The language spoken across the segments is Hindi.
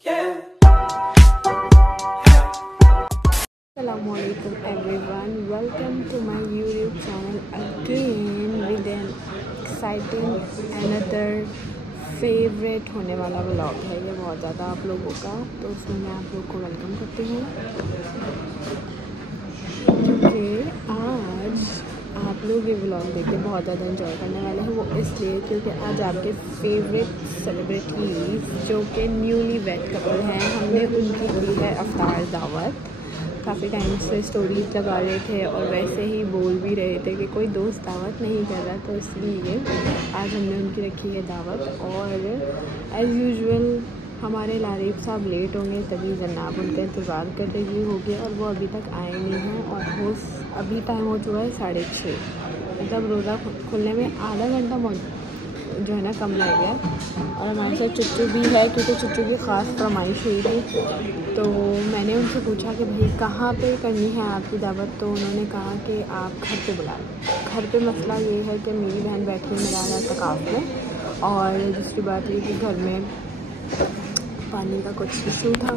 Assalamualaikum everyone, welcome to my YouTube channel again with an exciting another favourite होने वाला व्लॉग है। ये बहुत ज़्यादा आप लोगों का, तो उसमें मैं आप लोग को वेलकम करती हूँ क्योंकि आज आप लोग ये व्लॉग देख के बहुत ज़्यादा एंजॉय करने वाले हैं। वो इसलिए क्योंकि आज आपके फेवरेट सेलिब्रिटीज़ जो कि न्यूली वेड कपल हैं, हमने उनकी दी है अफ्तार दावत। काफ़ी टाइम से स्टोरीज लगा रहे थे और वैसे ही बोल भी रहे थे कि कोई दोस्त दावत नहीं कर रहा, तो इसलिए आज हमने उनकी रखी है दावत। और एज़ यूजुअल हमारे लारीफ साहब लेट होंगे, तभी जनाब उनका इंतज़ार कर रही होगी और वो अभी तक आए नहीं हैं। और वो अभी टाइम हो चुका है 6:30, मतलब रोज़ा खुलने में आधा घंटा जो है ना कम रह गया। और हमारे साथ चुच्चू भी है क्योंकि चुच्चू की ख़ास फरमाइश हुई थी, तो मैंने उनसे पूछा कि भाई कहाँ पे करनी है आपकी दावत, तो उन्होंने कहा कि आप घर पे बुला लो। घर पे मसला ये है कि मेरी बहन बैठी है मेरा तकाफ में, और दूसरी बात ये कि घर में पानी का कुछ इशू था,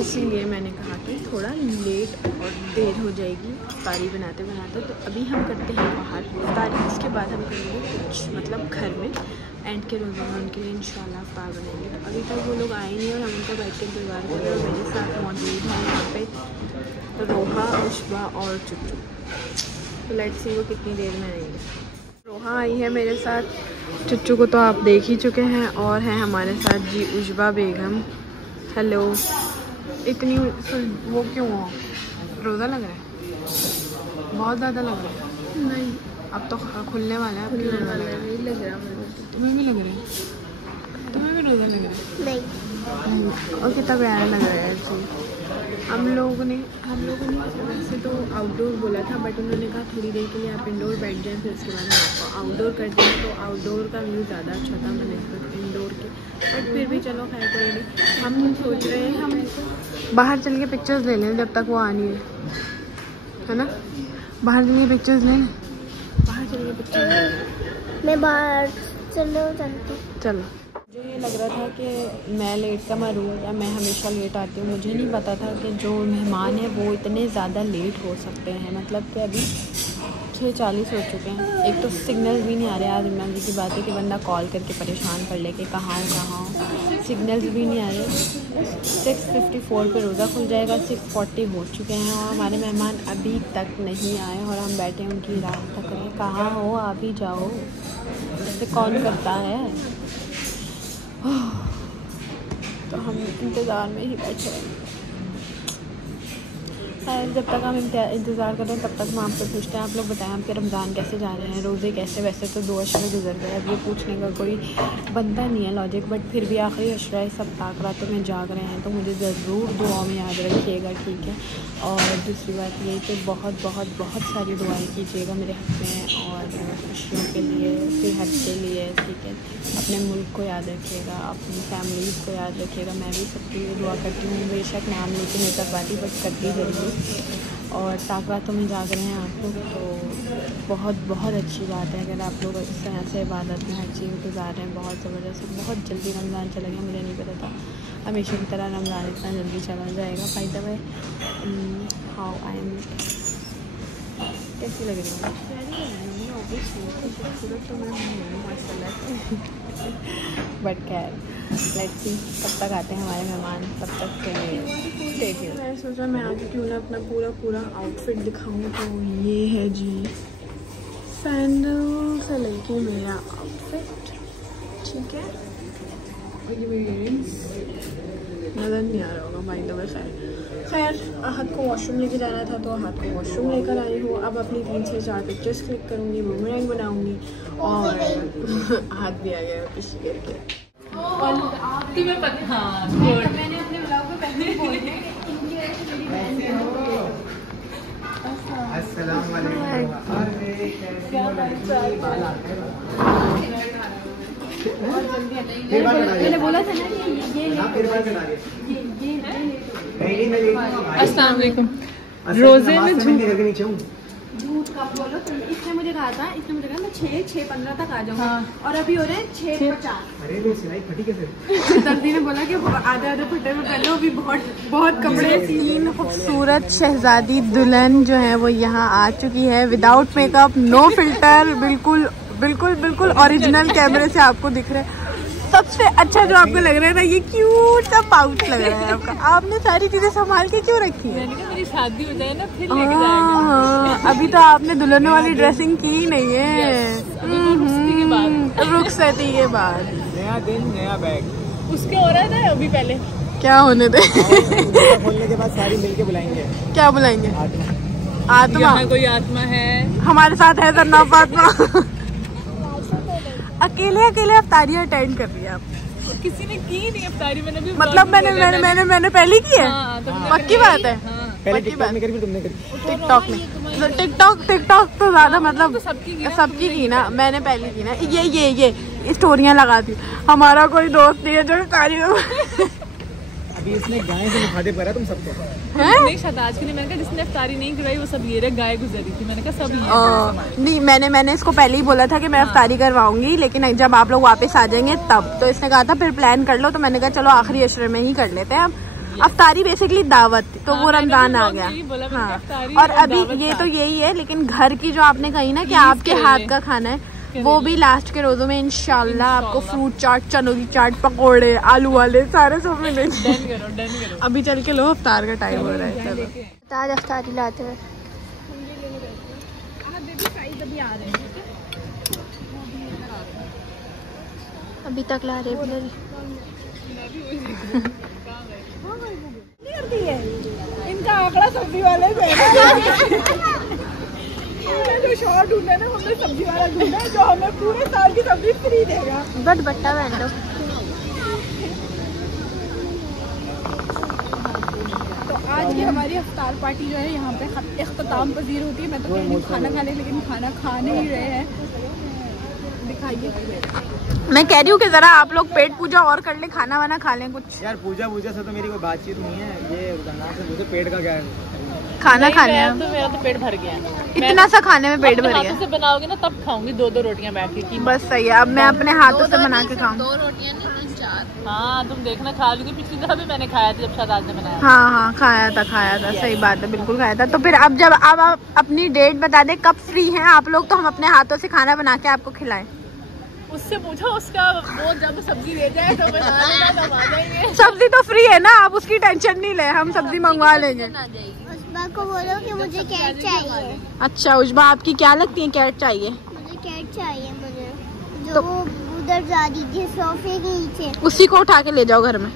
इसीलिए मैंने कहा कि थोड़ा लेट और देर हो जाएगी इफ्तारी बनाते बनाते। तो अभी हम करते हैं बाहर इफ्तारी, इसके बाद हम करेंगे कुछ मतलब घर में एंड के रोज़े में उनके लिए इंशाल्लाह इफ्तार बनाएंगे। तो अभी तक वो लोग आए नहीं और हम उनको बैठ के इंतज़ार कर रहे हैं। और मेरे साथ मौजूद हैं यहाँ पे रोहा, उशबा और चुच्चू। तो लेट्स सी वो कितनी देर में आएंगे। रोहा आई है मेरे साथ, चुच्चू को तो आप देख ही चुके हैं, और हैं हमारे साथ जी उशबा बेगम। हेलो। इतनी वो क्यों हो, रोज़ा लग रहा है? बहुत ज़्यादा लग रहा है? नहीं, अब तो खुलने वाला है। अब क्यों रोज़ा लग रहा है? लग रहा है। तुम्हें भी लग रहा है? तुम्हें भी रोज़ा लग रहा है? नहीं। और कितना प्यारा लग रहा है जी। हम लोगों ने वैसे तो आउटडोर बोला था, बट उन्होंने कहा थोड़ी देर के लिए आप इंडोर बैठ जाएं, फिर उसके बाद हम आपको आउटडोर करते हैं। तो आउटडोर का व्यू ज़्यादा अच्छा था बनस्बत इंडोर के, बट फिर भी चलो खैर कोई नहीं। हम सोच रहे हैं हम बाहर चल के पिक्चर्स ले लें जब तक वो आनी है ना? बाहर चल के पिक्चर्स लें, बाहर चल के पिक्चर्स लें। मैं बाहर चलो। मुझे ये लग रहा था कि मैं लेट का मरूँ, या मैं हमेशा लेट आती हूँ। मुझे नहीं पता था कि जो मेहमान हैं वो इतने ज़्यादा लेट हो सकते हैं। मतलब कि अभी 6:40 हो चुके हैं, एक तो सिग्नल्स भी नहीं आ रहे। आज इमरान की बात है कि बंदा कॉल करके परेशान कर ले कि कहाँ हूँ, सिग्नल्स भी नहीं आ रहे। 6:54 पे रोज़ा खुल जाएगा, 6:40 हो चुके हैं और हमारे मेहमान अभी तक नहीं आए और हम बैठे उनकी राह तक रहे। कहाँ हो, आप ही जाओ, इससे कौन करता है। तो हम इंतज़ार में ही बैठे हैं। जब तक हम इंतज़ार कर रहे हैं तब तक हम आपसे पूछते हैं, आप लोग बताएं आपके रमज़ान कैसे जा रहे हैं, रोज़े कैसे? वैसे तो 2 अशरे गुजर गए, अब ये पूछने का कोई बनता नहीं है लॉजिक, बट फिर भी आखिरी अशरा है, सब ताक रातों में जाग रहे हैं, तो मुझे ज़रूर दुआ में याद रखिएगा, ठीक है? और दूसरी बात ये कि बहुत बहुत बहुत सारी दुआएं कीजिएगा मेरे हक़ में और खुशियों के लिए, सेहत के लिए, ठीक है? अपने मुल्क को याद रखिएगा, अपनी फैमिलीज़ को याद रखिएगा। मैं भी सबके लिए दुआ करती हूँ, बेशक नाम लेके नहीं कर पाती, बट करती ज़रूर। और ताक़तों में जाग रहे हैं आप लोग, तो बहुत बहुत अच्छी बात है। अगर आप लोग इस तरह से इबादत में हर चीज़ गुजार रहे हैं, बहुत ज़बरदस्त। बहुत जल्दी रमज़ान चला गया, मुझे नहीं पता था हमेशा की तरह रमज़ान इतना जल्दी चला जाएगा। By the way, how I am, कैसी लग रही हूँ? खूबसूरत तो मैं हूँ माशाल्लाह से, बट खैर लेट्स सी कब तक आते हैं हमारे मेहमान, तब तक के लिए स्टे ट्यून्ड। मैं सोचा मैं आज क्यों ना अपना पूरा आउटफिट दिखाऊँ। तो ये है जी सैंडल से लेके मेरा आउटफिट, ठीक है? और ये मेरी इयरिंग्स नज़र नहीं आ रहा होगा बाय द वे। खैर आहद को वॉशरूम लेके जाना था, तो आहद को वॉशरूम लेकर आई हूँ। अब अपनी 3 से 4 पिक्चर्स क्लिक करूँगी, बूमरैंग बनाऊँगी, और आहद भी आ गया पीछे करके। और तुम्हें पता, हाँ मैंने अपने ब्लॉग में पहले ही बोल दिया कि अस्सलाम वालेकुम। मैंने बोला था ना कि ये अस्सलाम वालेकुम। रोजे में झूठ का बोलो तुम। इसने मुझे कहा था मैं 6:15 तक आ जाऊंगा। हाँ। और अभी हो रहे हैं 6:50। अरे वो सिलाई फटी कैसे? दर्दी ने बोला कि आधे फटे में पहले अभी बहुत कपड़े। 3 खूबसूरत शहजादी दुल्हन जो है वो यहाँ आ चुकी है, विदाउट मेकअप, नो फिल्टर, बिल्कुल ओरिजिनल कैमरे से आपको दिख रहे हैं। सबसे अच्छा जो आपको लग रहा है ना, ये क्यूट सा पाउच लग रहा है आपका। आपने सारी चीजें संभाल के क्यों रखी है? मेरी शादी हो जाए ना फिर लेके जाएंगे। अभी तो आपने दुल्हनों वाली ड्रेसिंग की ही नहीं है। रुखसती के बाद नया दिन नया बैग। उसके हो रहा है ना अभी पहले क्या होने दे। खोलने के बाद सारी मिलके बुलाएंगे। क्या बुलाएंगे? आत्मा। यहाँ कोई आत्मा है हमारे साथ है सन्नाफ आत्मा। अकेले अफ्तारियाँ अटेंड कर रही है आप? किसी ने की नहीं अफ्तारी। मैंने भी मतलब मैंने पहली की है। पक्की बात है। पहले टिकटॉक में करी, तुमने करी? टिकटॉक में टिकटॉक तो ज्यादा मतलब सबकी की ना। मैंने पहले की ना। ये स्टोरियाँ लगाती। हमारा कोई दोस्त नहीं है जो इफ्तारी अभी इसने गाय से मुखातिब करा तुम सबको। नहीं शताज के लिए मैंने कहा जिसने इफ्तारी नहीं करवाई वो सब ये रहे, गाय गुजरी थी। मैंने कहा सब ये नहीं, मैंने इसको पहले ही बोला था कि मैं इफ्तारी करवाऊंगी, लेकिन जब आप लोग वापस आ जाएंगे तब। तो इसने कहा था फिर प्लान कर लो, तो मैंने कहा चलो आखिरी अशरे में ही कर लेते हैं। अब इफ्तारी बेसिकली दावत थी, तो वो रमजान आ गया। हाँ, और अभी ये तो यही है, लेकिन घर की जो आपने कही ना कि आपके हाथ का खाना है, वो भी लास्ट के रोजों में इंशाल्लाह आपको फ्रूट चाट, चनों की चाट, पकोड़े, आलू वाले सारे सब मिलेंगे। अभी चल के लो, अफ्तार का टाइम हो रहा है। चलो ताज अफ्तारी लाते हैं। अभी तक ला रहे इनका आंकड़ा सब्जी वाले जो शॉर्ट ढूंढे ना, हमने सब्जी वाला ढूंढा जो हमें पूरे साल की सब्जी फ्री देगा। बट बट्टा पहन लो। तो आज की हमारी इफ्तार पार्टी जो है यहाँ पे इख्तिताम पजीर होती है। मैं तो कह रही हूँ खाना खा ले, लेकिन खाना खा नहीं रहे हैं। दिखाइए। मैं कह रही हूँ कि जरा आप लोग पेट पूजा और कर ले, खाना वाना खा लें कुछ। यार पूजा से तो मेरी कोई बातचीत नहीं है। ये से पेट का क्या है? खाना खाने तो मेरा तो पेट भर गया। इतना सा खाने में पेट भर गया। से बनाओगे ना तब खाऊंगी 2 रोटियां बैठ के। बस सही है। अब मैं अपने हाथों से बना के खाऊंगी। 2 रोटियां नहीं 4। हाँ तुम देखना खा लूंगी। पिछली दफा भी मैंने खाया था जब शादात ने बनाया। हाँ खाया था। सही बात है, बिल्कुल खाया था। तो फिर अब जब आप अपनी डेट बता दे कब फ्री हैं आप लोग, तो हम अपने हाथों से खाना बना के आपको खिलाएं। उससे पूछो, उसका वो जब सब्जी ले जाए तो बना लेना, तब आ जाएंगे। सब्जी तो फ्री है ना, आप उसकी टेंशन नहीं ले, हम सब्जी मंगवा लेंगे। उस्मा को बोलो कि मुझे कैट चाहिए। अच्छा उस्मा, आपकी क्या लगती है? कैट चाहिए? मुझे कैट चाहिए। मुझे जो उधर जा रही थी सोफे के नीचे, उसी को उठा के ले जाओ घर में।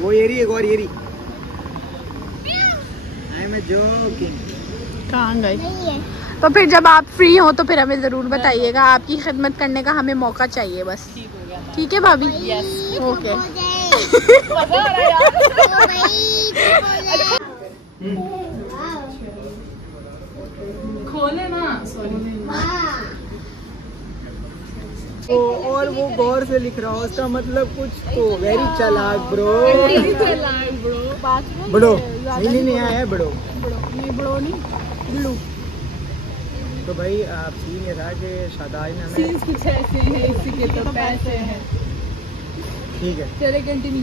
वो येरी एक और येरी। कहाँ गई? तो फिर जब आप फ्री हो तो फिर हमें जरूर बताइएगा। आपकी खिदमत करने का हमें मौका चाहिए बस। ठीक है भाभी? ओके। खोले ना, सॉरी। और वो गौर से लिख रहा हो, उसका मतलब कुछ तो वेरी चालाक ब्रो। बड़ो नहीं आया है बड़ो ब्लू। तो भाई आप सीन ये था कि शादाई ने हमें कुछ ऐसे हैं, इसी के तो पैसे हैं। ठीक है चले कंटिन्यू।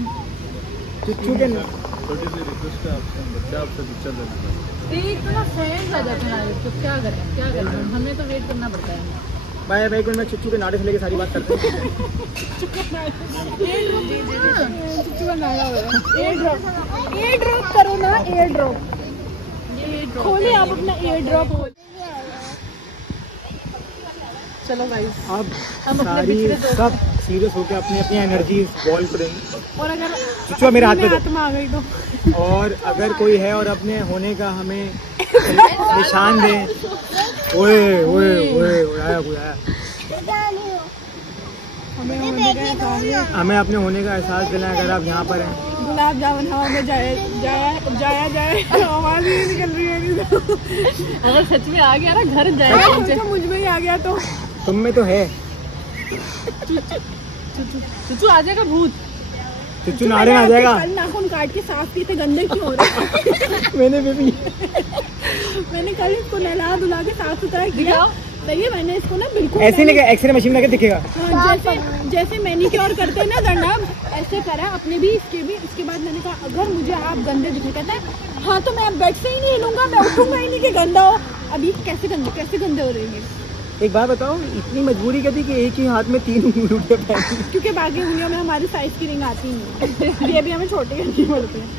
चुच्चू के छोटी सी रिक्वेस्ट है आपसे, बच्चा आपसे पिक्चर लेना। एक तो ना फ्रेंड्स आ जाते हैं, तो क्या करें हमें तो वेट करना पड़ता है। भाई को मैं चुच्चू के नाटे से लेके सारी बात करते हैं। चुच्चू का नारा एयर ड्रॉप करो ना, एयर ड्रॉप खोले आप अपना एयर ड्रॉप। चलो गाइस, अब सारी सब सीरियस होकर अपनी एनर्जी बॉल करेंगे। और अगर चुच्चू मेरे हाथ में आ गई तो, और अगर कोई है और अपने होने का हमें निशान दे। ओए आया हमें अपने होने का एहसास दिलाएं। अगर आप यहाँ पर हैं, गुलाब जामुन हवा में जाए आवाज ही निकल रही है। अगर सच में आ गया ना घर जाए, तो मुझ में ही आ गया तो तुम में तो है। चुचू आ जाएगा भूत। चुच्चू नारे आ जाएगा। कल नाखून काट के साफ किए थे, गंदे क्यों हो रहे? मैंने भी मैंने कल इसको नहला धुला के साफ सुथरा किया। सही है, मैंने इसको ना बिल्कुल ऐसे नहीं, एक्सरे मशीन लगे दिखेगा। हाँ, जैसे मैनिक्योर करते हैं ना दंडाम, ऐसे करा अपने भी, इसके भी। इसके बाद मैंने कहा अगर मुझे आप गंदे दिखे, कहता है हाँ तो मैं बेड से ही नहीं हिलूंगा, मैं उठूंगा ही नहीं कि गंदा हो। अभी कैसे गंदे हो रहे हैं? एक बात बताओ, इतनी मजबूरी क्या थी कि एक ही हाथ में 3 उंगलियां पहनी? क्योंकि बाकी उंगलियों में हमारी साइज की रिंग आती नहीं है, ये भी हमें छोटे करनी पड़ते हैं,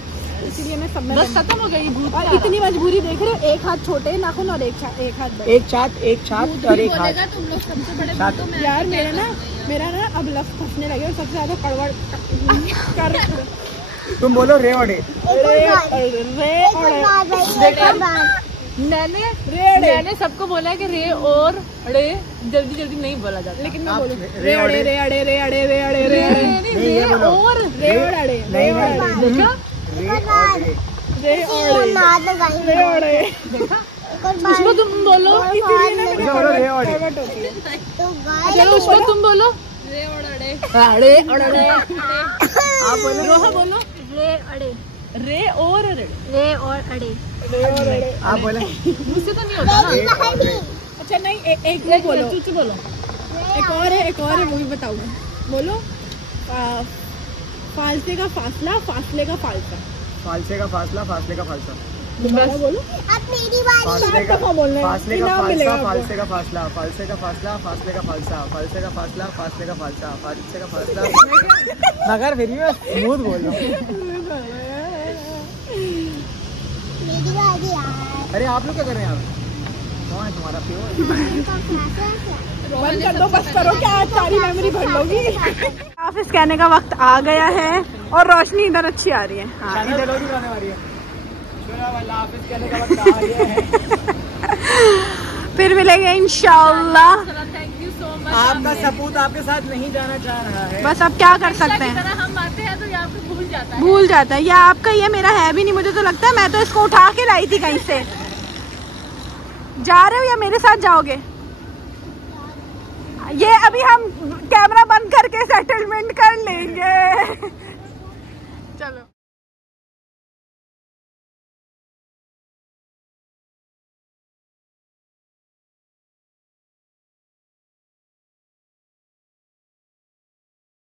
इसलिए मैं सब में बस खत्म हो गई भूत। और इतनी मजबूरी देख रहे हो, एक हाथ छोटे नाखून और एक हाथ बड़े। एक छात और एक हाथ। तुम लोग सबसे बड़े यार। मेरा ना अब लफ्ज फंसने लगे और सबसे ज्यादा कड़वड़ कर। तुम बोलो रे और डे। मैंने सबको बोला है कि रे और अड़े जल्दी नहीं बोला जाता, लेकिन मैं बोलूं रे अड़े रे अड़े रे अड़े रे अड़े रे अड़े रे और रे और अड़े रे और अड़े देखा रे और अड़े देखा। उसको तुम बोलो, रे और डे। चलो उसको तुम बोलो रे और अड़े अड़े अड़े। आप बोलो, रोहा बोलो रे अड़े, रे और अड़े, रे और अड़े, आप बोले। मुझसे तो नहीं होता ना। अच्छा नहीं, एक बोलो, चुच्चू बोलो। एक और है वो भी बताऊंगा। बोलो फालसे का फासला, फासले का फालसा। फालसे का फासला, फासले का फालसा। दोबारा बोलो। अब मेरी बारी। फासले का बोलना है, फासले का इनाम मिलेगा फासला, आपको। फालसे का फासला, फालसे का फासला, फासले का फालसा, फालसे का फासला, फासले का फालसा, फालसे का फासला। मगर फिर भी मैं स्मूथ बोल रहा हूँ। मेरी बारी यार। अरे आप लोग क्या कर रहे हैं यहाँ? कौन है तुम्हारा प्योर? बंद कर दो, बस करो, क्या आज सारी मेमोरी भर लोगी। ऑफिस कहने का वक्त आ गया है और रोशनी इधर अच्छी आ रही है। हाँ। शादी जल्दी होने वाली है। वाला ऑफिस कहने का वक्त आ गया है। फिर मिलेंगे इंशाल्लाह। आपका सपूत आपके साथ नहीं जाना चाह रहा है। बस अब क्या कर सकते हैं, हम आते हैं तो ये आपको भूल जाता है। या आपका ये मेरा है भी नहीं, मुझे तो लगता है मैं तो इसको उठा के लाई थी कहीं से। जा रहे हो या मेरे साथ जाओगे? ये अभी हम कैमरा बंद करके सेटलमेंट कर लेंगे।